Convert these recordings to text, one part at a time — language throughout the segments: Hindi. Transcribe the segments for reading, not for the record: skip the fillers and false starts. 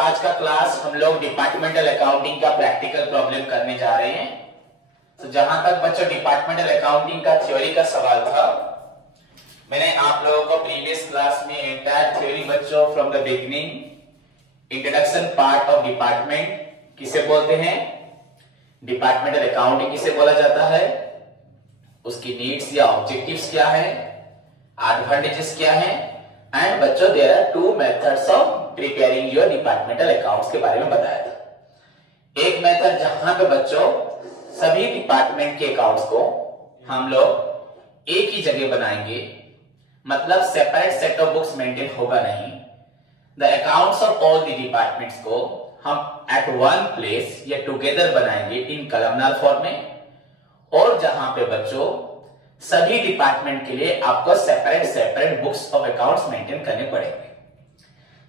आज का क्लास हम लोग डिपार्टमेंटल अकाउंटिंग का प्रैक्टिकल प्रॉब्लम करने जा रहे हैं। तो जहां तक बच्चों डिपार्टमेंटल अकाउंटिंग का थ्योरी का सवाल था, मैंने आप लोगों को प्रीवियस क्लास में एंटायर थ्योरी बच्चों from the beginning introduction part of department किसे बोलते हैं, डिपार्टमेंटल अकाउंटिंग किसे बोला जाता है, उसकी नीड्स या ऑब्जेक्टिव्स क्या है, एडवांटेजेस क्या है, एंड बच्चों there are two methods of preparing your departmental accounts के बारे में बताया था। एक मेथड जहां पे बच्चों सभी डिपार्टमेंट के अकाउंट्स को हम लोग एक ही जगह बनाएंगे, मतलब separate set of books maintain होगा नहीं। The accounts of all the departments को हम एट वन प्लेस या टुगेदर बनाएंगे इन कॉलमनार फॉर्म में, और जहां पे बच्चों सभी डिपार्टमेंट के लिए आपको separate separate books of accounts maintain करने पड़ेंगे।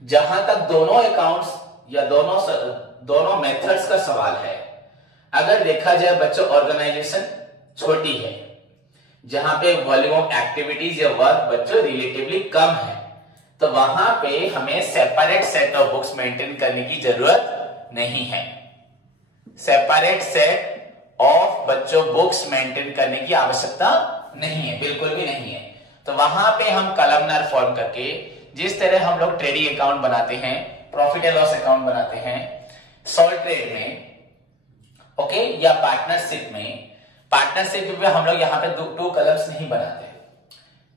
जहां तक दोनों अकाउंट्स या दोनों मेथड्स का सवाल है, अगर देखा जाए बच्चों ऑर्गेनाइजेशन छोटी है, जहां पे वॉल्यूम ऑफ एक्टिविटीज या वर्क बच्चों रिलेटिवली कम है, तो वहां पे हमें separate set of books maintain करने की जरूरत नहीं है। सेपरेट सेट ऑफ बच्चों बुक्स मेंटेन करने की आवश्यकता नहीं है, बिल्कुल भी नहीं है। तो वहां पे हम कॉलमनार फॉर्म करके, जिस तरह हम लोग ट्रेडिंग अकाउंट बनाते हैं, प्रॉफिट एंड लॉस अकाउंट बनाते हैं सोल ट्रेड में, ओके, या पार्टनरशिप में, पार्टनरशिप में हम लोग यहाँ पे टू कॉलम्स नहीं बनाते,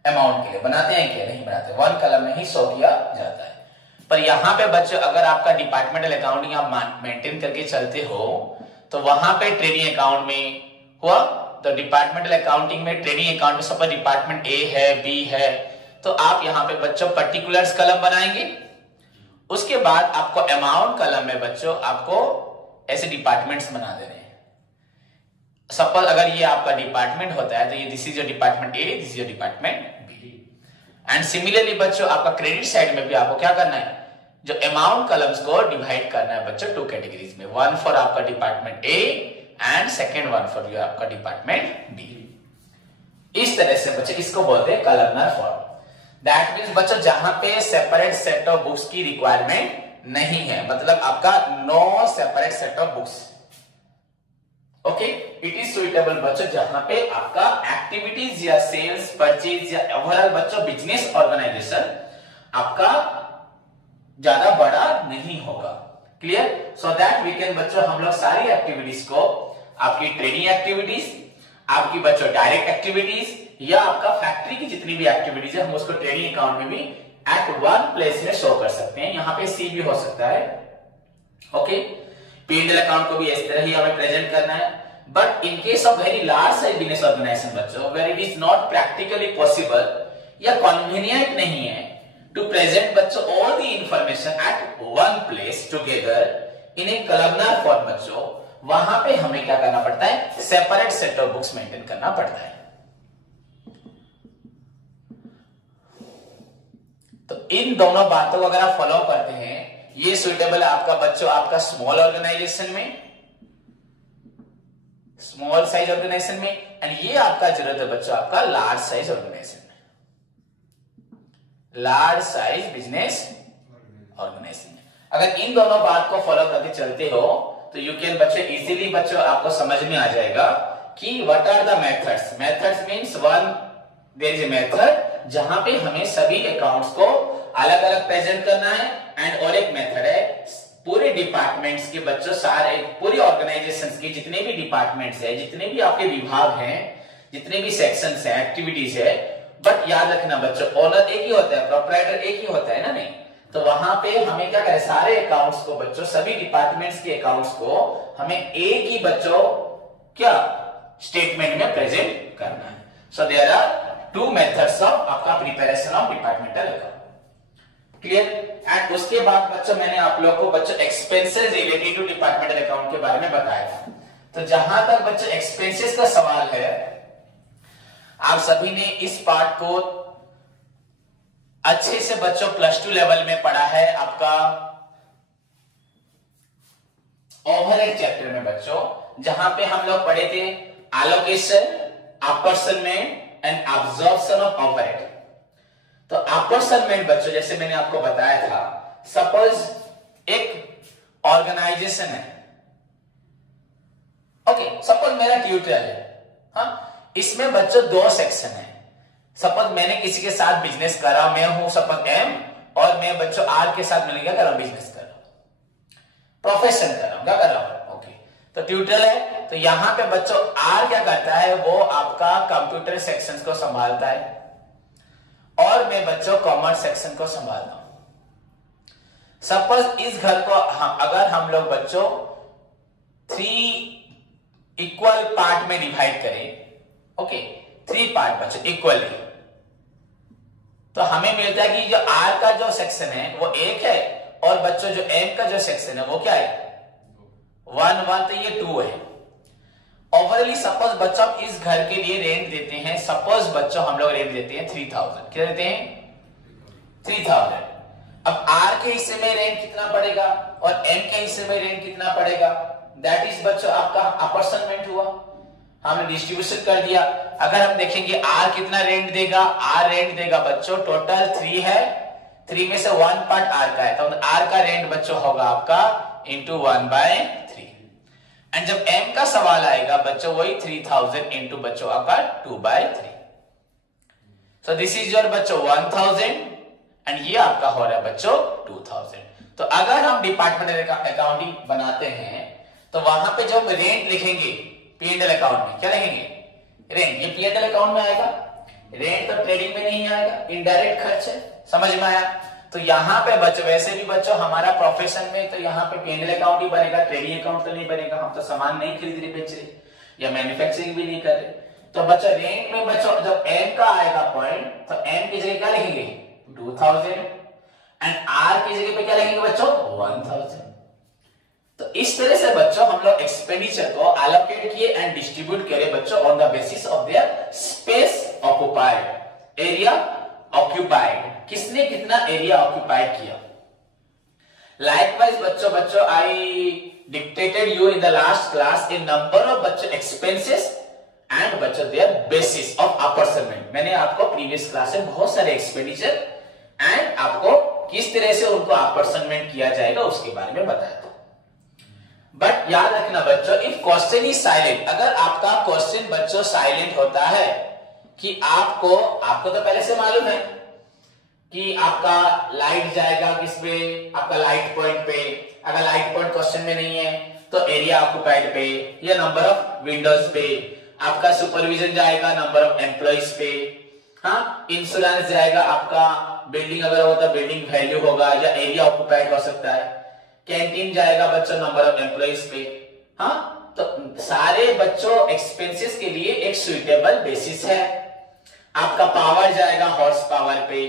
अमाउंट के लिए बनाते हैं क्या, नहीं बनाते, वन कॉलम में ही शो किया जाता है। पर यहाँ पे बच्चों अगर आपका डिपार्टमेंटल अकाउंटिंग आप मेंटेन करके चलते हो, तो वहां पे ट्रेडिंग अकाउंट में हुआ, तो डिपार्टमेंटल अकाउंटिंग में ट्रेडिंग अकाउंट में सपोज डिपार्टमेंट ए है, बी है, तो आप यहाँ पे बच्चों पर्टिकुलर्स कलम बनाएंगे। उसके बाद आपको अमाउंट कलम में बच्चों आपको ऐसे डिपार्टमेंट्स बना देने हैं। सपोज अगर ये आपका डिपार्टमेंट होता है, तो ये this is your department A, this is your department B. And similarly बच्चों आपका क्रेडिट साइड में भी आपको क्या करना है, जो अमाउंट कलम्स को डिवाइड करना है बच्चों टू कैटेगरीज में, वन फॉर आपका department A and second one for your आपका डिपार्टमेंट बी। इस तरह से बच्चे इसको बोलते हैं कॉलमनार फॉर्म। दैट मींस बच्चों जहां पे सेपरेट सेट ऑफ बुक्स की रिक्वायरमेंट नहीं है, मतलब आपका no separate set of books, okay. It is suitable बच्चों जहां पे आपका एक्टिविटीज या सेल्स परचेज या ओवरऑल बच्चों बिजनेस ऑर्गेनाइजेशन आपका ज्यादा बड़ा नहीं होगा। Clear? So that we can बच्चों हम लोग सारी एक्टिविटीज को, आपकी ट्रेडिंग एक्टिविटीज, आपकी बच्चों डायरेक्ट एक्टिविटीज या आपका फैक्ट्री की जितनी भी एक्टिविटीज है, हम उसको ट्रेडिंग अकाउंट में भी एट वन प्लेस में शो कर सकते हैं। यहाँ पे सी भी हो सकता है, ओके। P&L अकाउंट को भी इस तरह ही हमें प्रेजेंट करना है। But in case of very large size business organization बच्चों, where it is not practically possible या कन्वीनियंट नहीं है टू प्रेजेंट बच्चों all the information at one place together in a columnar form बच्चों, वहां पे हमें क्या करना पड़ता है, separate set of books maintain करना पड़ता है। तो इन दोनों बातों को अगर आप फॉलो करते हैं, ये सुइटेबल है आपका बच्चों आपका स्मॉल ऑर्गेनाइजेशन में, स्मॉल साइज ऑर्गेनाइजेशन में, एंड ये आपका जरूरत है बच्चों आपका लार्ज साइज ऑर्गेनाइजेशन में, लार्ज साइज बिजनेस ऑर्गेनाइजेशन में। अगर इन दोनों बात को फॉलो करके चलते हो, तो यू कैन बच्चों इजीली बच्चों आपको समझ में आ जाएगा कि what are the methods. Methods means one, there is a method जहां पे हमें सभी अकाउंट्स को अलग अलग प्रेजेंट करना है, एंड और एक मेथड है पूरे डिपार्टमेंट्स के बच्चों, सारे पूरी ऑर्गेनाइजेशंस के जितने भी डिपार्टमेंट्स है, जितने भी आपके विभाग हैं, जितने भी सेक्शंस है, एक्टिविटीज है, बट याद रखना बच्चों ओनर एक ही होता है, प्रोप्राइटर एक ही होता है ना, नहीं। तो वहां पे हमें क्या करें, सारे अकाउंट्स को बच्चों, सभी डिपार्टमेंट्स के अकाउंट्स को हमें एक ही बच्चों क्या स्टेटमेंट में प्रेजेंट करना है। So there are two methods of आपका preparation of departmental account. Clear? And उसके बाद बच्चों मैंने आप लोगों को बच्चों expenses related to departmental account के बारे में बताया था। तो जहां तक बच्चों एक्सपेंसेस का सवाल है, आप सभी ने इस पार्ट को अच्छे से बच्चों प्लस टू लेवल में पढ़ा है, आपका ओवरहेड चैप्टर में बच्चों, जहां पे हम लोग पढ़े थे allocation, apportionment and absorption of overhead. तो अपॉर्शनमेंट बच्चों जैसे मैंने आपको बताया था, सपोज एक ऑर्गेनाइजेशन है। ओके, सपोज मेरा ट्यूटोरियल है, हाँ, इसमें बच्चों दो सेक्शन है। सपोज मैंने किसी के साथ बिजनेस करा, मैं हूं सपोज एम, और मैं बच्चों आर के साथ मिल गया कर रहा हूं, बिजनेस कर रहा हूं, प्रोफेशन कर रहा हूं, क्या कर रहा हूं। ओके, तो ट्यूटोरियल है, तो यहां पे बच्चों आर क्या करता है, वो आपका कंप्यूटर सेक्शन को संभालता है, और मैं बच्चों कॉमर्स सेक्शन को संभालता हूं। सपोज इस घर को अगर हम लोग बच्चों 3 इक्वल पार्ट में डिवाइड करें, ओके, 3 पार्ट बच्चों इक्वली, तो हमें मिलता है कि जो आर का जो सेक्शन है वो 1 है, और बच्चों जो एम का जो सेक्शन है वो क्या है 1 1, तो ये 2 है। ओवरऑली सपोज बच्चों हम इस घर के लिए रेंट देते हैं, सपोज बच्चों हम लोग रेंट देते हैं 3000, क्या देते हैं 3000। अब आर के हिस्से में रेंट कितना पड़ेगा और एम के हिस्से में रेंट कितना पड़ेगा, दैट इज बच्चों आपका अपर्सनमेंट हुआ, हमने डिस्ट्रीब्यूशन कर दिया। अगर हम देखेंगे आर कितना रेंट देगा, आर रेंट देगा बच्चों टोटल 3 है, 3 में से 1 पार्ट आर का है, तो आर का रेंट बच्चों होगा आपका इंटू 1/3। एंड जब एम का सवाल आएगा बच्चों वही 3000 इंटू बच्चों आपका 2/3। सो दिस इज योर बच्चों 1000 एंड ये आपका हो रहा है बच्चों 2000। तो अगर हम डिपार्टमेंटल अकाउंटिंग बनाते हैं तो वहां पे जो हम रेंट लिखेंगे P&L अकाउंट में, क्या लिखेंगे रेंट, ये P&L अकाउंट में आएगा, रेंट तो ट्रेडिंग में नहीं आएगा, इनडायरेक्ट खर्च है, समझ में आया। तो यहाँ पे बच्चों वैसे भी बच्चों हमारा प्रोफेशन में तो यहाँ पे P&L अकाउंट ही बनेगा, ट्रेडिंग अकाउंट तो नहीं बनेगा, हम तो सामान नहीं खरीद रहे बेच रहे या मैन्युफैक्चरिंग भी नहीं कर रहे। तो बच्चों रेंट में बच्चों जब एम का आएगा पॉइंट, तो एम की जगह क्या लिखेंगे 2000 एंड आर की जगह पे क्या लिखेंगे बच्चों 1000। तो इस तरह से बच्चों हम लोग एक्सपेंडिचर को एलोकेट किए एंड डिस्ट्रीब्यूट करे बच्चों on the basis of their space occupied, area occupied, किसने कितना एरिया ऑक्युपाइड किया। लाइकवाइज बच्चों I dictated you in the last class in number of बच्चों एक्सपेंसेस एंड बच्चों देयर बेसिस ऑफ अपॉर्चमेंट। मैंने आपको प्रीवियस क्लास में बहुत सारे एक्सपेंडिचर एंड आपको किस तरह से उनको अपॉर्चमेंट किया जाएगा उसके बारे में बताया था। बट याद रखना बच्चों, इफ क्वेश्चन इज साइलेंट, अगर आपका क्वेश्चन बच्चों साइलेंट होता है कि आपको तो पहले से मालूम है कि आपका लाइट जाएगा किस पे, आपका लाइट पॉइंट पे, अगर लाइट पॉइंट क्वेश्चन में नहीं है तो एरिया ऑक्युपाइड पे या नंबर ऑफ विंडोज पे, आपका सुपरविजन जाएगा नंबर ऑफ एम्प्लॉइज पे, हाँ, इंश्योरेंस जाएगा आपका बिल्डिंग अगर हो तो बिल्डिंग वैल्यू होगा या एरिया ऑक्युपाइड हो सकता है, कैंटीन जाएगा बच्चों नंबर ऑफ एम्प्लॉइज पे, हाँ। तो सारे बच्चों एक्सपेंसेस के लिए एक सुइटेबल बेसिस है। आपका पावर जाएगा हॉर्स पावर पे,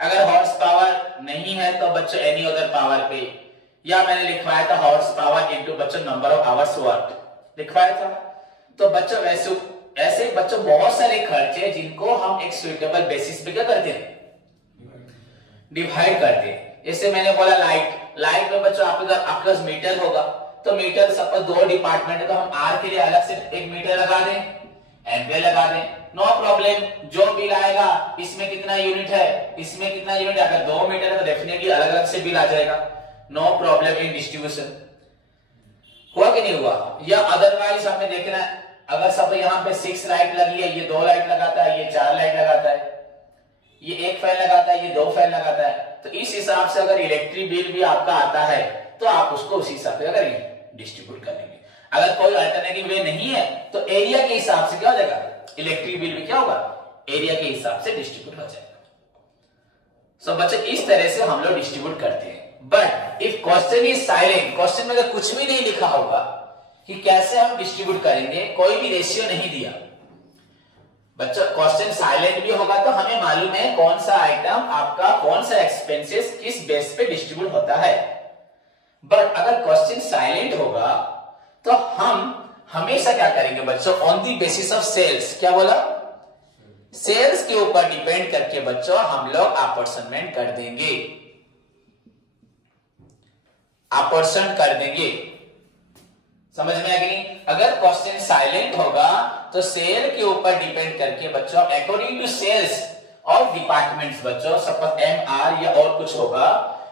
अगर हॉर्स पावर नहीं है तो बच्चों एनी अदर पावर पे, या मैंने लिखवाया था हॉर्स पावर इनटू बच्चों नंबर ऑफ आवर्स वर्क लिखवाया था। तो बच्चों वैसे ऐसे बच्चों बहुत सारे खर्चे जिनको हम एक सुइटेबल बेसिस पे क्या करते हैं डिवाइड करते हैं। जैसे मैंने बोला लाइट में बच्चों आपके पास मीटर होगा, तो मीटर सपोज 2 डिपार्टमेंट है तो हम आर के लिए अलग से एक मीटर लगा दें, एम्पियर लगा दें, नो प्रॉब्लम। जो बिल आएगा इसमें कितना यूनिट है, इसमें कितना यूनिट, अगर 2 मीटर है तो डेफिनेटली अलग अलग से बिल आ जाएगा, नो प्रॉब्लम इन डिस्ट्रीब्यूशन। हुआ कि नहीं हुआ। या अदरवाइज हमें देखना है अगर सब यहाँ पे 6 लाइट लगी है, ये 2 लाइट लगाता है, ये 4 लाइट लगाता है, ये 1 फैन लगाता है, ये 2 फैन लगाता है, तो इस हिसाब से अगर इलेक्ट्रिक बिल भी आपका आता है तो आप उसको उसी हिसाब से करेंगे डिस्ट्रीब्यूट करेंगे। अगर कोई अल्टरनेटिव वे नहीं है तो एरिया के हिसाब से क्या हो जाएगा, इलेक्ट्रिक बिल भी क्या होगा एरिया के हिसाब से डिस्ट्रीब्यूट हो जाएगा। सो बच्चों इस तरह से हम लोग डिस्ट्रीब्यूट करते हैं। But if question is silent, question में अगर कुछ भी नहीं लिखा होगा कि कैसे हम डिस्ट्रीब्यूट करेंगे, कोई भी रेशियो नहीं दिया बच्चों, क्वेश्चन साइलेंट भी होगा तो हमें मालूम है कौन सा आइटम आपका कौन सा एक्सपेंसेस किस बेस पे डिस्ट्रीब्यूट होता है। बट अगर क्वेश्चन साइलेंट होगा तो हम हमेशा क्या करेंगे बच्चों, on the basis of sales, क्या बोला, सेल्स के ऊपर डिपेंड करके बच्चों हम लोग अपॉर्चमेंट कर देंगे, अपॉर्चन कर देंगे। समझ में आ गई। अगर क्वेश्चन साइलेंट होगा तो सेल के ऊपर डिपेंड करके बच्चों according to sales of departments बच्चों, सपोज एम आर या और कुछ होगा,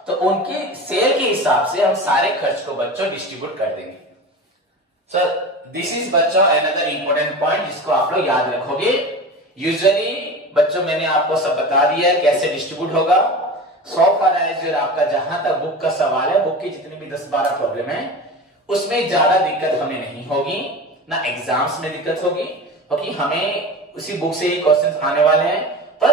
तो उनकी सेल के हिसाब से हम सारे खर्च को बच्चों डिस्ट्रीब्यूट कर देंगे। सो दिस इज बच्चों अनदर इंपॉर्टेंट पॉइंट जिसको आप लोग याद रखोगे। यूजुअली बच्चों मैंने आपको सब बता दिया है कैसे डिस्ट्रीब्यूट होगा। सो फार एज आपका जहां तक बुक का सवाल है, बुक की जितनी भी 10-12 प्रॉब्लम है उसमें ज्यादा दिक्कत हमें नहीं होगी, ना एग्जाम्स में दिक्कत होगी, क्योंकि हमें उसी बुक से ही क्वेश्चंस आने वाले हैं। पर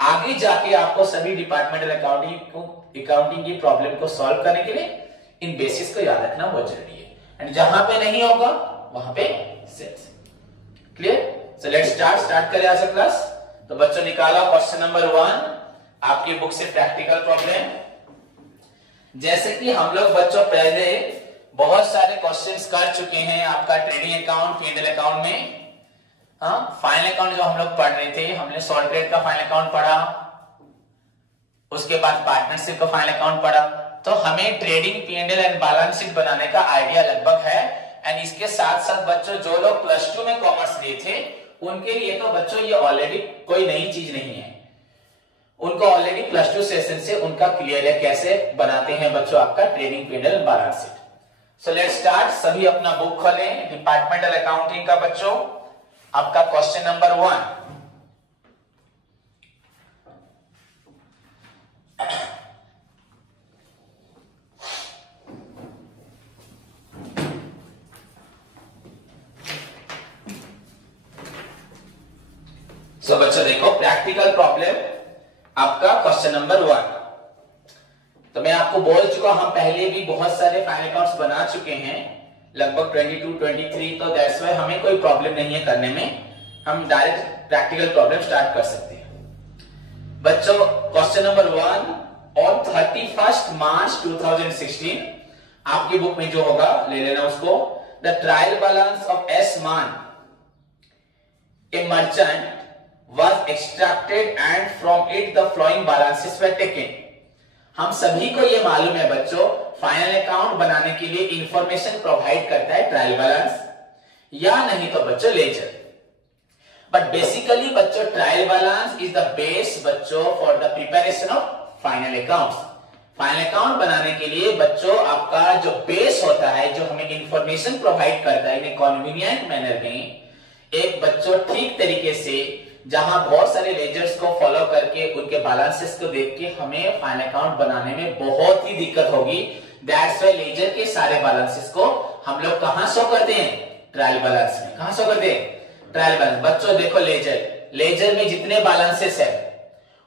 आगे जाके आपको सभी डिपार्टमेंटल अकाउंटिंग की प्रॉब्लम को सॉल्व करने के लिए इन बेसिस को याद रखना बहुत जरूरी है। एंड जहां पे नहीं होगा वहां पे sales. Clear? So let's start करें आज क्लास। तो बच्चों निकाला क्वेश्चन नंबर 1 आपकी बुक से प्रैक्टिकल प्रॉब्लम। जैसे कि हम लोग बच्चों पहले बहुत सारे क्वेश्चंस कर चुके हैं आपका ट्रेडिंग अकाउंट, P&L अकाउंट में। हाँ, फाइनल अकाउंट जो हम लोग पढ़ रहे थे, हमने सॉल्ट ग्रेड का फाइनल अकाउंट पढ़ा, उसके बाद पार्टनरशिप का फाइनल अकाउंट पढ़ा। तो हमें trading, P&L and balance sheet बनाने का आइडिया लगभग है। एंड इसके साथ साथ बच्चों जो लोग प्लस 2 में कॉमर्स लिए थे उनके लिए तो बच्चों ये ऑलरेडी कोई नई चीज नहीं है, उनको ऑलरेडी प्लस 2 सेशन से उनका क्लियर है कैसे बनाते हैं बच्चों आपका trading, P&L balance sheet. So let's start. सभी अपना बुक खोलें डिपार्टमेंटल अकाउंटिंग का बच्चों, आपका क्वेश्चन नंबर 1। सो बच्चों देखो प्रैक्टिकल प्रॉब्लम आपका क्वेश्चन नंबर 1। तो मैं आपको बोल चुका हम पहले भी बहुत सारे फाइनल अकाउंट्स बना चुके हैं, लगभग 22, 23। तो दैट्स व्हाई हमें कोई प्रॉब्लम नहीं है करने में, हम डायरेक्ट प्रैक्टिकल प्रॉब्लम स्टार्ट कर सकते हैं। बच्चों क्वेश्चन नंबर 1 ऑन 31 मार्च 2016 आपकी बुक में जो होगा ले लेना उसको। The trial balance of S Maan a merchant was extracted and from it the following balances were taken। हम सभी को ये मालूम है बच्चों फाइनल अकाउंट बनाने के लिए इंफॉर्मेशन प्रोवाइड करता है ट्रायल बैलेंस या नहीं तो बच्चों लेजर। बट बेसिकली बच्चों trial balance is the base बच्चों for the preparation of final accounts. Final account बनाने के लिए बच्चों आपका जो बेस होता है, जो हमें इंफॉर्मेशन प्रोवाइड करता है इन कन्वीनियंट मैनर में, एक बच्चों ठीक तरीके से जहां बहुत सारे लेजर्स को फॉलो करके उनके बैलेंसेस को देख के हमें फाइनल अकाउंट बनाने में बहुत ही दिक्कत होगी। दैट्स व्हाई लेजर के सारे बैलेंसेस को हम लोग कहां शो करते हैं? ट्रायल बैलेंस में। कहां शो करते हैं? Trial balance. बच्चों देखो लेजर में जितने बैलेंसेस है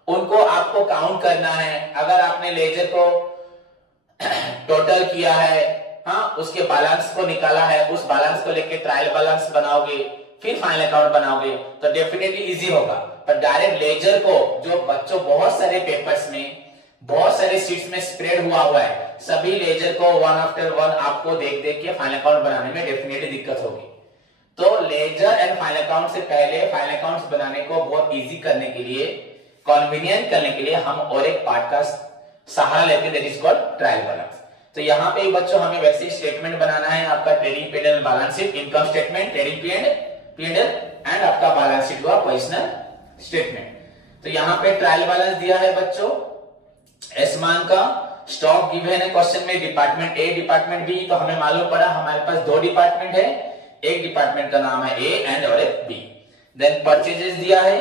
उनको आपको काउंट करना है। अगर आपने लेजर को टोटल किया है, हाँ, उसके बैलेंस को निकाला है, उस बैलेंस को लेके ट्रायल बैलेंस बनाओगे, फिर फाइनल अकाउंट बनाओगे तो डेफिनेटली इजी होगा। पर डायरेक्ट लेजर को जो बच्चों बहुत सारे पेपर्स में, बहुत सारे शीट्स में स्प्रेड हुआ है, सभी लेजर को वन आफ्टर वन आपको देख देख के फाइनल अकाउंट बनाने में डेफिनेटली दिक्कत होगी। तो लेजर एंड फाइनल अकाउंट से पहले फाइनल अकाउंट्स बनाने को बहुत इजी करने के लिए, कन्वीनियंट करने के लिए हम और एक पार्ट का सहारा लेते हैं, that is called trial balance. तो यहाँ पे बच्चों हमें वैसे ही स्टेटमेंट बनाना है आपका trading, P&L balance sheet, income statement, trading P&L and आपका बैलेंस शीट हुआ पोजीशनल स्टेटमेंट। तो यहाँ पे ट्रायल बैलेंस दिया है बच्चों एस मान का, स्टॉक गिवन है क्वेश्चन में डिपार्टमेंट ए, डिपार्टमेंट बी। तो हमें मालूम पड़ा हमारे पास 2 डिपार्टमेंट है, एक डिपार्टमेंट का नाम है ए एंड और एक बी। देन परचेजेस दिया है,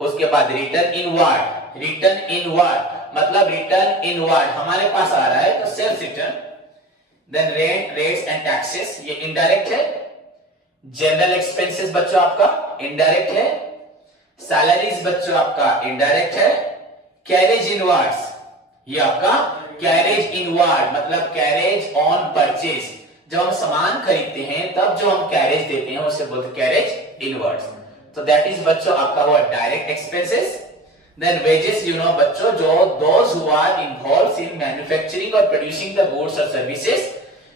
उसके बाद रिटर्न इनवर्ड। रिटर्न इनवर्ड मतलब रिटर्न इनवर्ड हमारे पास आ रहा है तो sales return. Then rent, rates and taxes, ये इनडायरेक्ट है। जनरल एक्सपेंसेस बच्चों आपका इनडायरेक्ट है। सैलरीज बच्चों आपका इनडायरेक्ट है। कैरेज इनवर्ड्स, ये आपका कैरेज इनवर्ड मतलब कैरेज ऑन परचेज। जब हम सामान खरीदते हैं तब जो हम कैरेज देते हैं उसे बोलते हैं कैरेज इनवर्ड्स। तो दैट इज बच्चों आपका हुआ direct expenses. Then wages, you know बच्चों, जो those who are involved in manufacturing और प्रोड्यूसिंग द गुड्स और सर्विसेज,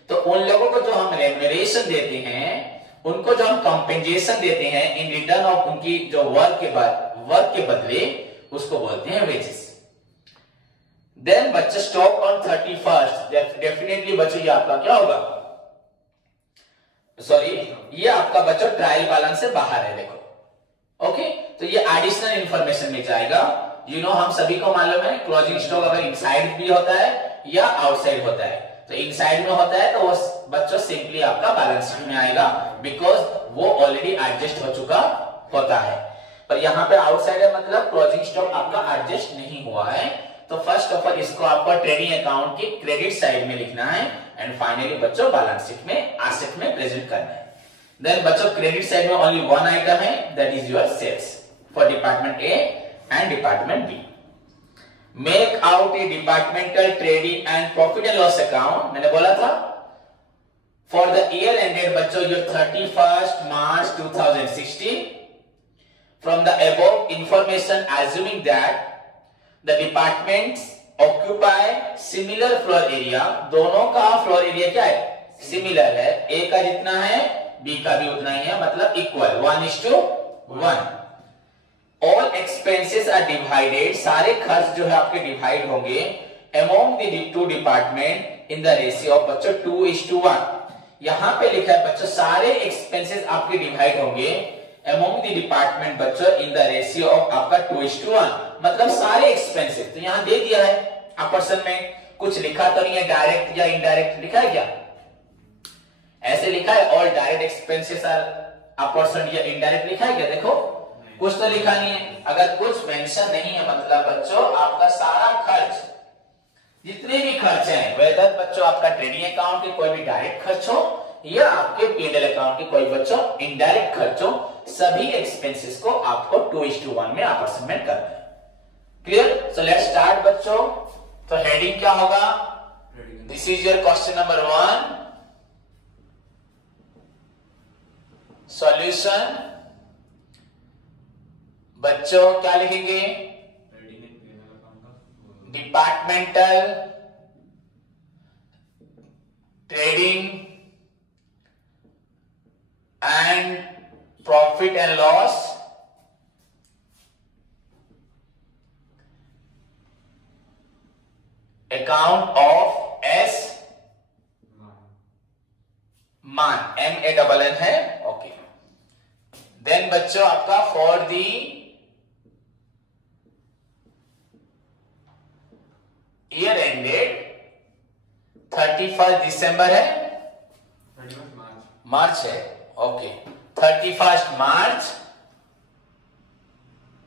तो उन लोगों को जो हम रेम्युनरेशन देते हैं, उनको जो हम कॉम्पेंसेशन देते हैं इन रिटर्न ऑफ उनकी जो वर्क के बदले, उसको बोलते हैं वेजेस। देन बच्चों स्टॉक ऑन 31st, डेफिनेटली बच्चों ये आपका क्या होगा, सॉरी ये आपका बच्चों ट्रायल बैलेंस से बाहर है। देखो ओके, तो ये एडिशनल इंफॉर्मेशन में जाएगा। हम सभी को मालूम है क्लोजिंग स्टॉक अगर इनसाइड भी होता है या आउटसाइड होता है, तो इनसाइड में होता है तो वो बच्चों सिंपली आपका बैलेंस शीट में आएगा, बिकॉज वो ऑलरेडी एडजस्ट हो चुका होता है। पर यहाँ पे आउटसाइड है मतलब क्लोजिंग स्टॉक आपका एडजस्ट नहीं हुआ है। तो फर्स्ट ऑफ ऑल इसको आपको ट्रेडिंग अकाउंट की क्रेडिट साइड में लिखना है एंड फाइनली बच्चों बैलेंस शीट में एसेट में प्रेजेंट करना है। देन बच्चों क्रेडिट साइड में ओनली वन आइटम है, that is your sales for department A and department B. Make out a departmental trading and profit and loss account. मैंने बोला था फॉर द ईयर एंडेड बच्चों your 31st March 2016 from the above information assuming that the departments occupy similar floor area, दोनों का फ्लोर एरिया क्या है, सिमिलर है, ए का जितना है बी का भी उतना ही है, मतलब equal 1:1। All expenses are divided, सारे खर्च जो है आपके डिवाइड होंगे among the two department in the ratio of बच्चों 2:1। यहां पे लिखा है बच्चों सारे एक्सपेंसेस आपके डिवाइड होंगे अमॉन्ग द डिपार्टमेंट बच्चों इन द रेशियो ऑफ आपका 2:1, मतलब सारे एक्सपेंसेस। तो यहां दे दिया है अपर्सन में, कुछ लिखा तो नहीं है डायरेक्ट या इनडायरेक्ट, लिखा है क्या, ऐसे लिखा है ऑल डायरेक्ट एक्सपेंसेस आर अपर्सन या इनडायरेक्ट लिखा है क्या, देखो कुछ तो लिखा नहीं है। अगर कुछ मेंशन नहीं है मतलब बच्चों आपका सारा खर्च, जितने भी खर्च हैं, वेदर बच्चों आपका ट्रेडिंग अकाउंट के कोई भी डायरेक्ट खर्च हो या आपके P&L अकाउंट के कोई बच्चों इनडायरेक्ट खर्च हो, सभी एक्सपेंसेस को आपको 2:1 में अपर्सनमेंट करना है। क्लियर? सो लेट्स स्टार्ट बच्चों। तो हेडिंग क्या होगा, this is your question number 1, solution. बच्चों क्या लिखेंगे, departmental trading and profit and loss account of S मान, MANN है, ओके। देन बच्चों आपका for the year ended 31st December है, 31st मार्च है, ओके, 31st March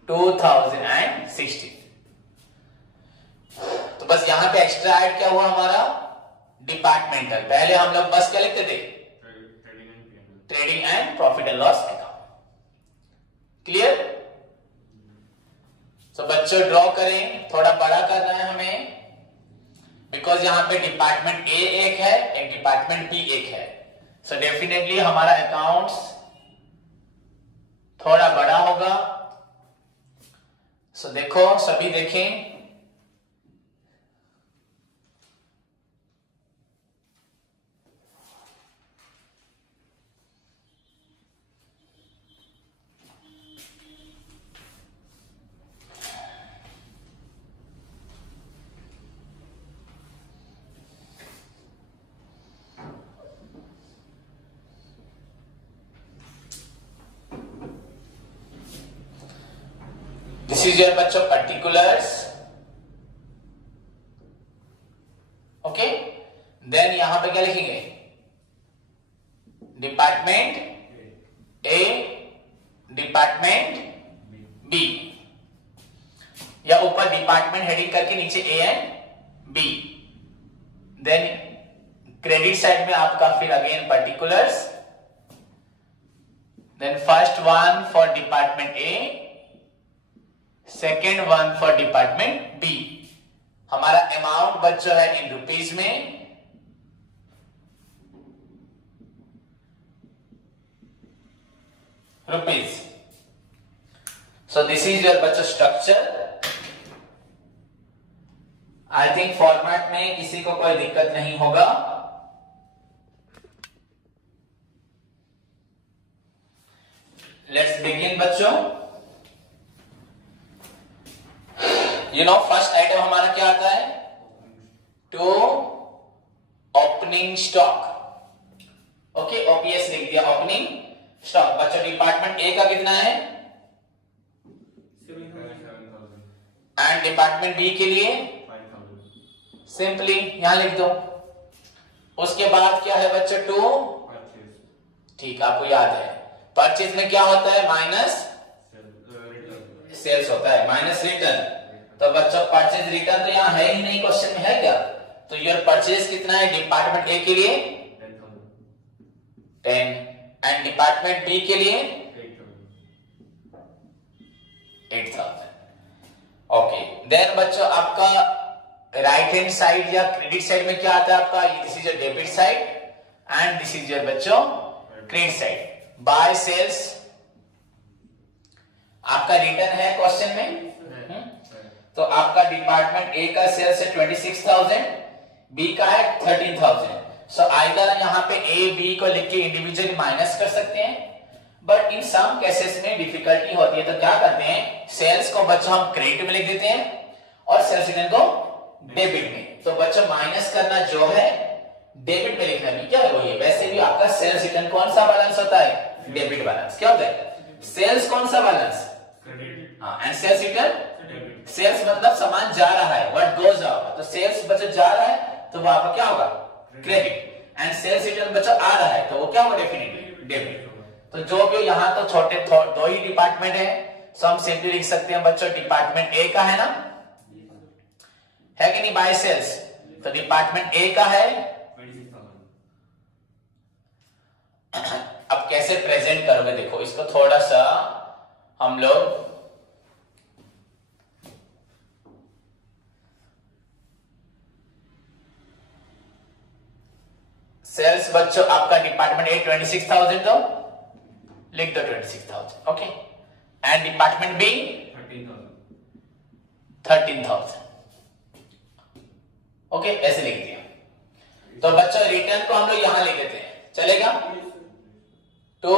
2016। तो बस यहां पे एक्स्ट्रा ऐड क्या हुआ हमारा, डिपार्टमेंटल। पहले हम लोग बस क्या लिखते थे, trading and profit and loss account. Clear? तो बच्चों ड्रॉ करें, थोड़ा बड़ा करना है हमें, बिकॉज यहां पे डिपार्टमेंट ए एक है, एक डिपार्टमेंट बी एक है, सो डेफिनेटली हमारा अकाउंट्स थोड़ा बड़ा होगा। सो देखो सभी देखें, दिस इज योर बच्चों पर्टिकुलर्स, ओके। देन यहां पे क्या लिखेंगे, डिपार्टमेंट ए, डिपार्टमेंट बी, या ऊपर डिपार्टमेंट हेडिंग करके नीचे A and B. Then credit side में आपका फिर again particulars, then first one for department A, second one for department B. हमारा अमाउंट बच्चों है इन रुपीज में, rupees. So this is your बच्चों स्ट्रक्चर। आई थिंक फॉर्मेट में किसी को कोई दिक्कत नहीं होगा। लेट्स बिगिन बच्चों। फर्स्ट आइटम हमारा क्या आता है, to opening stock, okay, OPS लिख दिया, ओपनिंग स्टॉक। बच्चों डिपार्टमेंट ए का कितना है, एंड डिपार्टमेंट बी के लिए 5000 सिंपली यहां लिख दो। उसके बाद क्या है बच्चों, 2 ठीक आपको याद है परचेज में क्या होता है, माइनस सेल्स होता है, माइनस रिटर्न। तो बच्चों परचेज रिटर्न तो यहाँ है ही नहीं, क्वेश्चन में है क्या, तो योर परचेज कितना है डिपार्टमेंट ए के लिए 10 एंड डिपार्टमेंट बी के लिए 8000। ओके देन बच्चों आपका राइट हैंड साइड या क्रेडिट साइड में क्या आता है आपका, this is your debit side and this is your बच्चों क्रेडिट साइड। बाय सेल्स आपका रिटर्न है क्वेश्चन में, तो आपका डिपार्टमेंट ए का सेल्स है 26,000, बी का है 13,000। सो आइदर यहाँ पे ए बी को लिख के इंडिविजुअली माइनस कर सकते हैं, बट इन सम केसेस में डिफिकल्टी होती है, तो क्या करते हैं सेल्स को बच्चों हम क्रेडिट में लिख देते हैं और सेल्स रिटर्न को डेबिट में। तो बच्चों माइनस करना जो है डेबिट में लिखना भी क्या है वो ये, वैसे भी आपका सेल्स रिटर्न कौन सा बैलेंस होता है, डेबिट बैलेंस। क्या होता है सेल्स कौन सा बैलेंस, क्रेडिट, हाँ and sales return debit. Sales मतलब सामान जा रहा है, व्हाट गोज आउट, तो सेल्स बच्चों जा रहा है तो वो आपका क्या होगा क्रेडिट, एंड सेल्स रिटर्न बच्चों आ रहा है तो वो क्या होगा डेफिनेटली डेबिट। तो जो भी यहाँ तो छोटे दो ही डिपार्टमेंट है, सो हम सिंपली लिख सकते हैं बच्चों डिपार्टमेंट ए का है ना, है कि नहीं बाय सेल्स, तो डिपार्टमेंट ए का है 26,000। अब कैसे प्रेजेंट करोगे देखो, इसको थोड़ा सा हम लोग सेल्स बच्चों आपका डिपार्टमेंट ए 26,000 तो लिख दो 26,000 okay, and department B 13,000 okay, ऐसे लिख दिया। तो बच्चों रिटर्न को हम लोग यहां लिख देते हैं, चलेगा, टू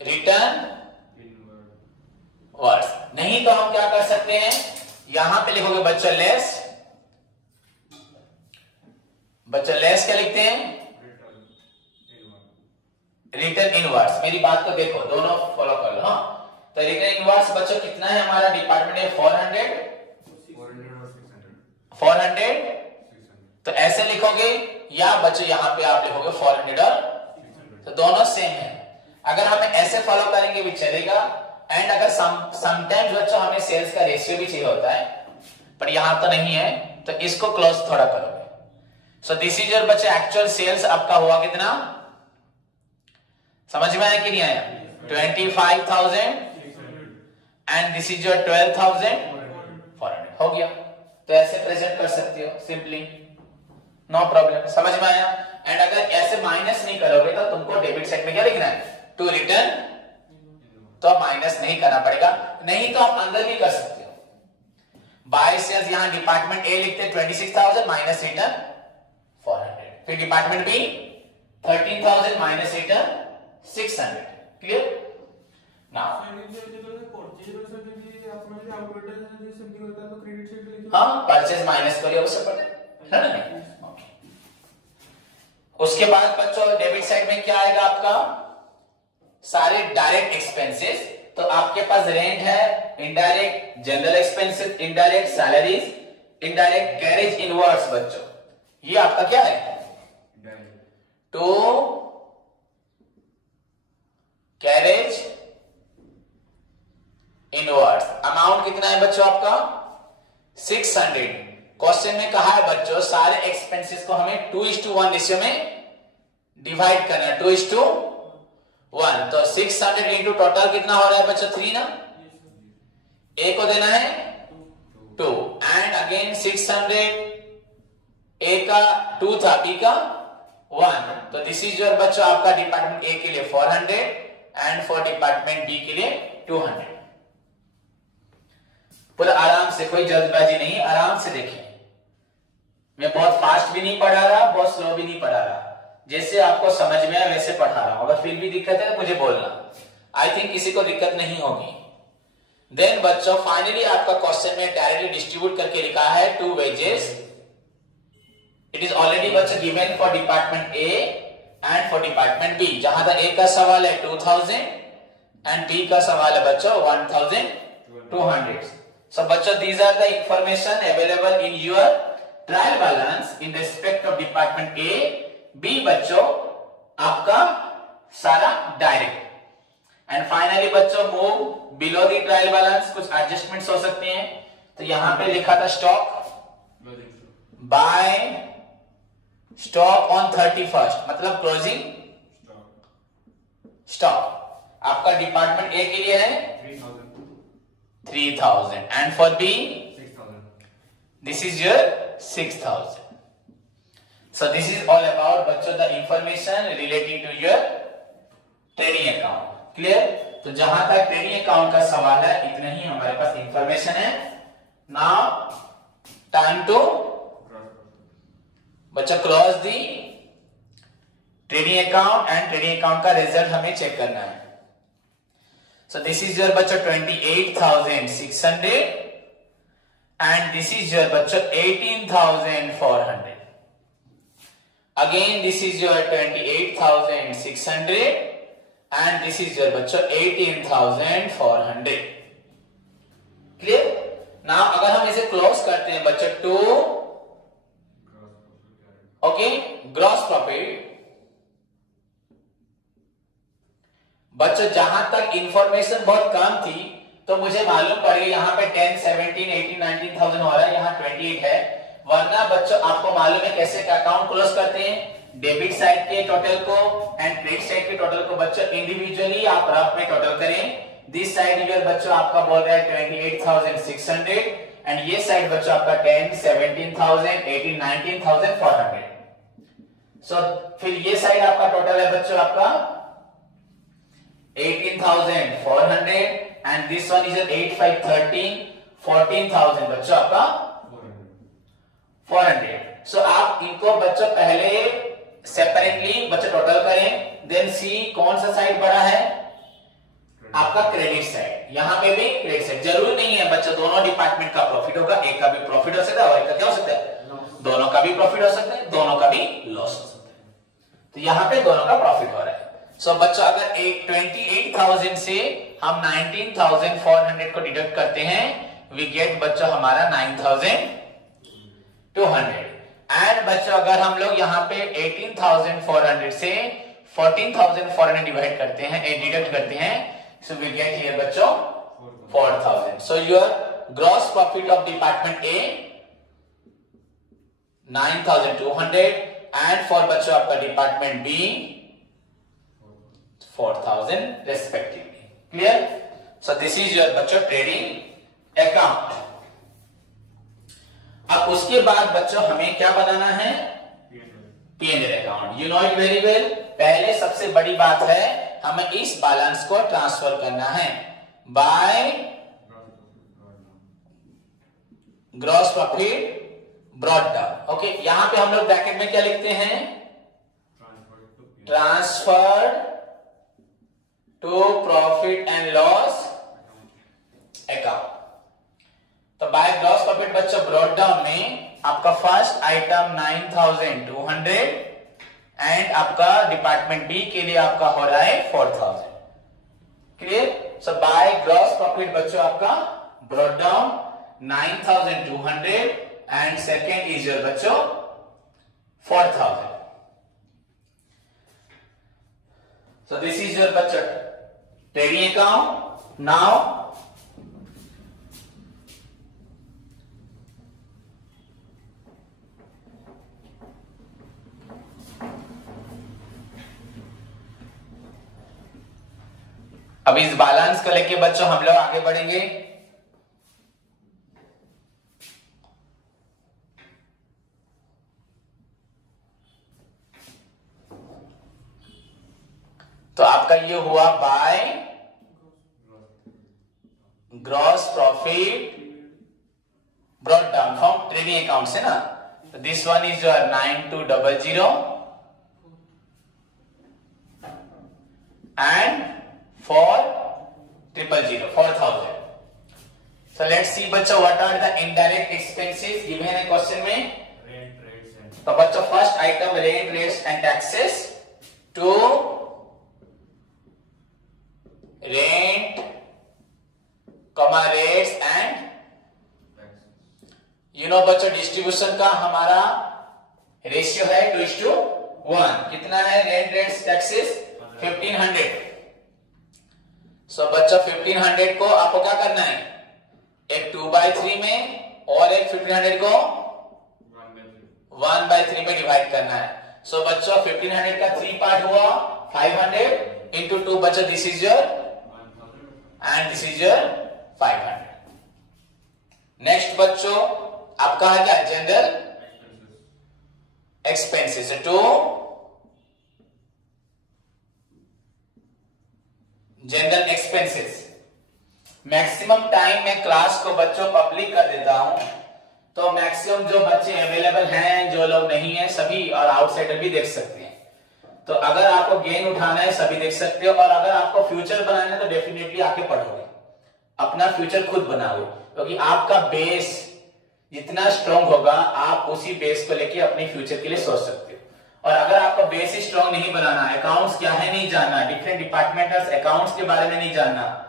रिटर्न वर्ड्स। नहीं तो हम क्या कर सकते हैं, यहां पे लिखोगे बच्चों लेस, बच्चों लेस क्या लिखते हैं रिटर्न इनवर्स। मेरी बात को देखो, दोनों फॉलो कर लो। हाँ तो रिटर्न इनवर्स बच्चों कितना है हमारा डिपार्टमेंट है 400, तो ऐसे लिखोगे, या बच्चों यहां पे आप लिखोगे 400 और, तो दोनों सेम है। अगर हमें ऐसे फॉलो करेंगे भी चलेगा, एंड अगर समटाइम्स बच्चों हमें सेल्स का रेशियो भी चाहिए होता है, पर यहां तो नहीं है, तो इसको क्लोज थोड़ा करोगे। सो दिस इज योर बच्चे एक्चुअल सेल्स आपका हुआ कितना, समझ में आया कि नहीं आया, 25,000 एंड दिस इज योर 12,400 हो गया। तो ऐसे प्रेजेंट कर सकते हो सिंपली, नो प्रॉब्लम, समझ में आया। एंड अगर ऐसे माइनस नहीं करोगे तो तुमको डेबिट साइड में क्या लिखना है, टू रिटर्न, तो माइनस नहीं करना पड़ेगा, नहीं तो आप अंदर भी कर सकते हो। बाय सेल्स यहां डिपार्टमेंट ए लिखते 26,000 माइनस रिटर्न 400, फिर department B 13,000 minus return 600, clear now. हाँ परचेज माइनस करिए उससे पड़े है ना, नहीं ओके। उसके बाद बच्चों डेबिट साइड में क्या आएगा आपका, सारे डायरेक्ट एक्सपेंसेस। तो आपके पास रेंट है, indirect general expenses, indirect salaries, indirect carriage inverse बच्चों, ये आपका क्या है टू कैरेज इनवर्स। अमाउंट कितना है बच्चों आपका 600। क्वेश्चन में कहा है बच्चों सारे एक्सपेंसेस को हमें 2:1 रेशियो में डिवाइड करना है, 2:1, तो 600 इंटू टोटल कितना हो रहा है बच्चों 3 ना, ए को देना है 2 एंड अगेन 600, ए का 2 था, बी का 1, तो दिस इज योर बच्चों आपका डिपार्टमेंट ए के लिए 400 एंड फॉर डिपार्टमेंट बी के लिए 200। पूरा आराम से, कोई जल्दबाजी नहीं, आराम से देखिए। मैं बहुत फास्ट भी नहीं पढ़ा रहा, बहुत स्लो भी नहीं पढ़ा रहा, जैसे आपको समझ में आए वैसे पढ़ा रहा हूं। अगर फिर भी दिक्कत है तो मुझे बोलना, आई थिंक किसी को दिक्कत नहीं होगी। देन बच्चों फाइनली आपका क्वेश्चन में डायरेक्टली डिस्ट्रीब्यूट करके लिखा है 2 वेजेस। इट इज ऑलरेडी बच्चों given for department A and for department B. जहां तक ए का सवाल है 2000 एंड बी का सवाल है बच्चों 1200। So बच्चों, these are the information available in your trial balance in respect of department A. B बच्चों आपका सारा डायरेक्ट. एंड फाइनली बच्चों, move below the trial balance. कुछ एडजस्टमेंट्स हो सकते हैं. तो यहां पे लिखा था stock bye stock on 31st, मतलब क्लोजिंग स्टॉक आपका डिपार्टमेंट ए के लिए है 3000 and for B 6000. This is your 6000. So this is all about बच्चों the information relating to your trading account. Clear? तो जहां तक ट्रेडिंग अकाउंट का सवाल है, इतना ही हमारे पास इंफॉर्मेशन है. नाउ टाइम टू बच्चा cross the trading account and trading account का रिजल्ट हमें चेक करना है. सो दिस इज योर बच्चा 28,600 एंड दिस इज योर बच्चा 18,400. Again this is your 28,600 and this is your बच्चा 18,400. क्लियर? नाउ अगर हम इसे क्लोज करते हैं बच्चा टू ओके ग्रॉस प्रॉफिट. बच्चों जहां तक इंफॉर्मेशन बहुत कम थी तो मुझे मालूम पड़ गया यहाँ पे 10, 17, 18, 19,000 हो रहा है, यहाँ 28 है. वरना बच्चों आपको मालूम है कैसे अकाउंट क्लोज करते हैं. डेबिट साइड के टोटल को एंड क्रेडिट साइड के टोटल को बच्चों इंडिविजुअली आप रफ में टोटल करें. दिस साइड यूर बच्चों आपका बोल रहा है 28,600 एंड ये साइड बच्चों आपका 10, 17,000, 18, 19,400. सो फिर ये साइड आपका टोटल है बच्चों आपका 18,400 एंड दिस वन इज 8,513, 14,000 बच्चों आपका 400. सो आप इनको बच्चों पहले सेपरेटली बच्चों टोटल करें, देन सी कौन सा साइड बड़ा है आपका क्रेडिट साइड. यहां पे भी क्रेडिट साइड. जरूरी नहीं है बच्चों दोनों डिपार्टमेंट का प्रॉफिट होगा. एक का भी प्रॉफिट हो सकता है और एक का क्या हो सकता है, दोनों का भी प्रॉफिट हो सकता है, दोनों का भी लॉस हो सकता है. तो यहां पे दोनों का प्रॉफिट हो रहा है. सो बच्चों अगर 28,000 से हम 19,400 को डिडक्ट करते हैं, वी गेट बच्चों हमारा 9,200. एंड बच्चों अगर हम लोग यहाँ पे 18,400 से 14,400 डिवाइड करते हैं, डिडक्ट करते हैं, सो वी गेट हियर बच्चों 4,000. So your gross profit of department A 9,200 and for बच्चों आपका department B 4,000 respectively. Clear? So this is your बच्चों ट्रेडिंग अकाउंट. अब उसके बाद बच्चों हमें क्या बनाना है, P&L account. You know it very well. पहले सबसे बड़ी बात है हमें इस बैलेंस को ट्रांसफर करना है by gross profit brought down. Okay, यहां पे हम लोग ब्रैकेट में क्या लिखते हैं, transfer to profit and loss account. तो बाय ग्रॉस प्रॉफिट बच्चों ब्रॉट डाउन में आपका फर्स्ट आइटम 9,200 एंड आपका डिपार्टमेंट बी के लिए आपका हो रहा है 4,000. Clear? So by gross profit बच्चों आपका brought down 9,200 and second is your बच्चों 4,000. So this is your bachcha trading account. Now अब इस बैलेंस को लेके बच्चों हम लोग आगे बढ़ेंगे. तो आपका ये हुआ bye gross profit brought down from trading account से ना. This one is your 9,200 and 4,000 4,000. So let's see बच्चों what are the indirect expenses given है क्वेश्चन में. Rent, rates and तो बच्चों first item rent rates and taxes to rent, rates and you know बच्चों डिस्ट्रीब्यूशन का हमारा रेशियो है 2:1। कितना है रेंट रेट्स टैक्सेस 1500। सो बच्चों 1500 को आपको क्या करना है, एक 2/3 में और एक 1500 को 1/3 में डिवाइड करना है। सो बच्चों 1500 का 3 पार्ट हुआ 500 इंटू 2 बच्चों this is your and this is your 500। Next बच्चों आपका है क्या general expenses. To general expenses. Maximum time मैं क्लास को बच्चों पब्लिक कर देता हूं, तो मैक्सिमम जो बच्चे अवेलेबल हैं, जो लोग नहीं हैं सभी, और आउटसाइडर भी देख सकते हैं। तो अगर आपको गेन उठाना है सभी देख सकते हो, और अगर आपको फ्यूचर बनाना है तो डेफिनेटली आके पढ़ोगे, अपना फ्यूचर खुद बनाओगे, क्योंकि आपका बेस जितना स्ट्रांग होगा आप उसी बेस को लेके अपने फ्यूचर के लिए सोच सकते हो। और अगर आपका बेस ही स्ट्रांग नहीं बनाना, अकाउंट्स क्या है नहीं जानना, डिफरेंट डिपार्टमेंटल अकाउंट्स के बारे में नहीं जानना,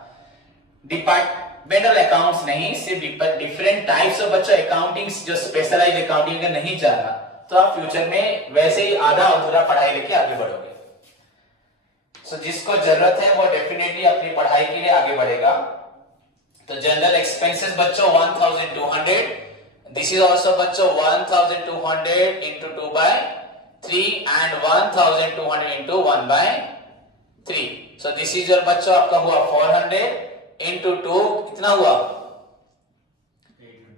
डिपार्टमेंटल अकाउंट्स नहीं, सिर्फ डिफरेंट टाइप्स ऑफ बच्चों अकाउंटिंग जो स्पेशलाइज्ड अकाउंटिंग का नहीं जानना, तो आप फ्यूचर में वैसे ही आधा अधूरा पढ़ाई लेके आगे बढ़ोगे। सो जिसको जरूरत है वो डेफिनेटली अपनी पढ़ाई के लिए आगे बढ़ेगा। तो जनरल एक्सपेंसेस बच्चों 1200, दिस इज ऑल्सो बच्चों 1200 into 2/3 and 1200 into 1/3। So this is your बच्चों आपका हुआ 400 इंटू 2 कितना हुआ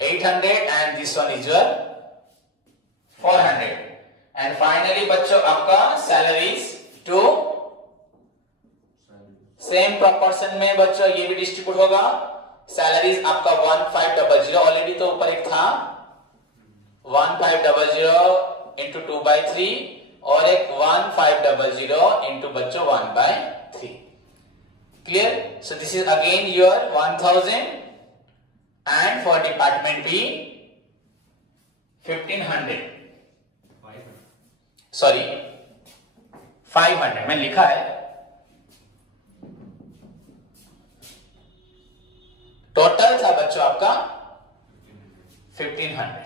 800 and this one is your 400। And finally बच्चों आपका सैलरीज टू सेम प्रोपोर्शन में बच्चों ये भी डिस्ट्रीब्यूट होगा। सैलरीज आपका 1500 ऑलरेडी तो ऊपर एक था 1500 इंटू 2/3 और एक 1500 इंटू बच्चों 1/3। Clear? So this is again your 1000 and for department B 1500 sorry 500 मैं लिखा है, टोटल था बच्चों आपका 1500।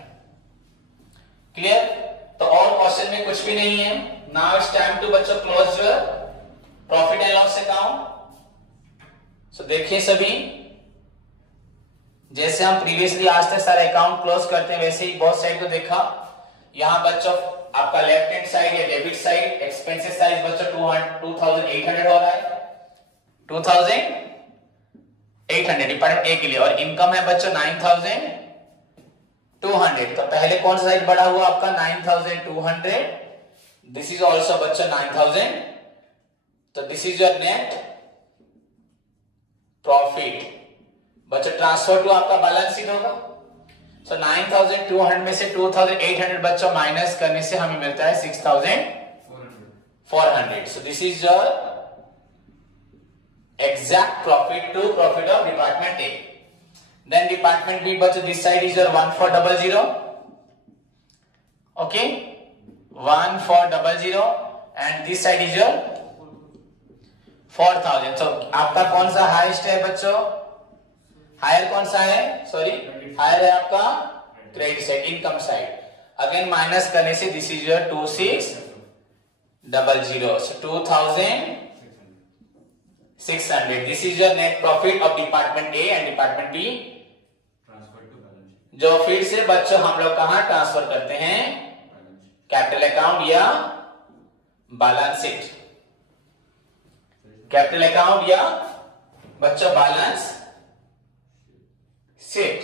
क्लियर? तो और क्वेश्चन में कुछ भी नहीं है। नाउ इट्स टाइम टू बच्चों close your profit and loss account. So देखिए सभी, जैसे हम प्रीवियसली आज तक सारे अकाउंट क्लोज करते हैं वैसे ही बहुत साइड को देखा। यहां बच्चों आपका लेफ्ट हैंड साइड या डेबिट साइड एक्सपेंसेस साइड बच्चों 2800 हो रहा है, 2800 डिपार्टमेंट ए के लिए, और इनकम है बच्चों 9200। तो पहले कौन सा साइड बड़ा हुआ आपका 9200, दिस इज ऑल्सो बच्चों 9000। तो this is your net profit बच्चों, ट्रांसफर टू आपका बैलेंस शीट होगा। सो 9200 में से 2800 बच्चों माइनस करने से हमें मिलता है 6400। सो this is your exact profit to profit of department A. Then department B बच्चों this side is your 1400, okay 1400 and this side is your 4000। so आपका कौन सा हाईएस्ट है बच्चों, हायर कौन सा है, सॉरी हायर है आपका credit side income side. Again minus करने से this is your 2600, so 2600। This is your net profit of department A and department B, जो फिर से बच्चों हम लोग कहां ट्रांसफर करते हैं, कैपिटल अकाउंट या बैलेंस शीट। कैपिटल अकाउंट या बच्चों balance sheet.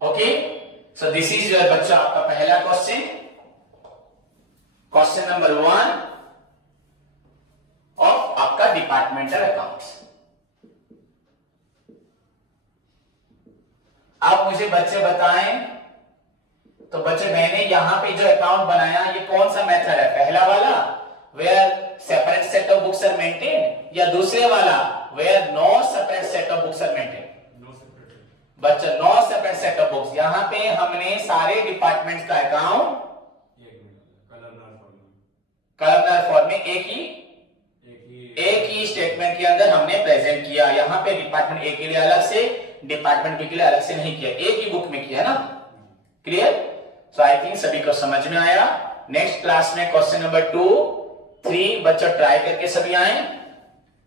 Okay, so this is your बच्चों आपका पहला क्वेश्चन, क्वेश्चन नंबर 1 ऑफ आपका डिपार्टमेंटल अकाउंट्स। आप मुझे बच्चे बताएं, तो बच्चे मैंने यहां पे जो अकाउंट बनाया ये कौन सा मेथड है, पहला वाला where separate set of books are maintain, या दूसरे वाला where no separate set of books are maintain. बच्चों no separate set of books, यहां पे हमने सारे डिपार्टमेंट्स का अकाउंट कलमनार फॉर्म में एक एक ही स्टेटमेंट के अंदर हमने प्रेजेंट किया। यहाँ पे डिपार्टमेंट ए के लिए अलग से, डिपार्टमेंट बी के लिए अलग से नहीं किया, एक ही बुक में किया ना। क्लियर? सो आई थिंक सभी को समझ में आया। नेक्स्ट क्लास में क्वेश्चन नंबर 2, 3 बच्चों ट्राई करके सभी आए।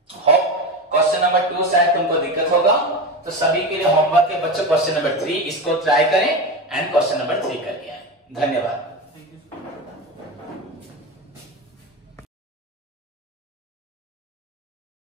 क्वेश्चन नंबर 2 शायद तुमको दिक्कत होगा, तो सभी के लिए होमवर्क है बच्चों क्वेश्चन नंबर 3 इसको ट्राई करें एंड क्वेश्चन नंबर 3 करके आए। धन्यवाद।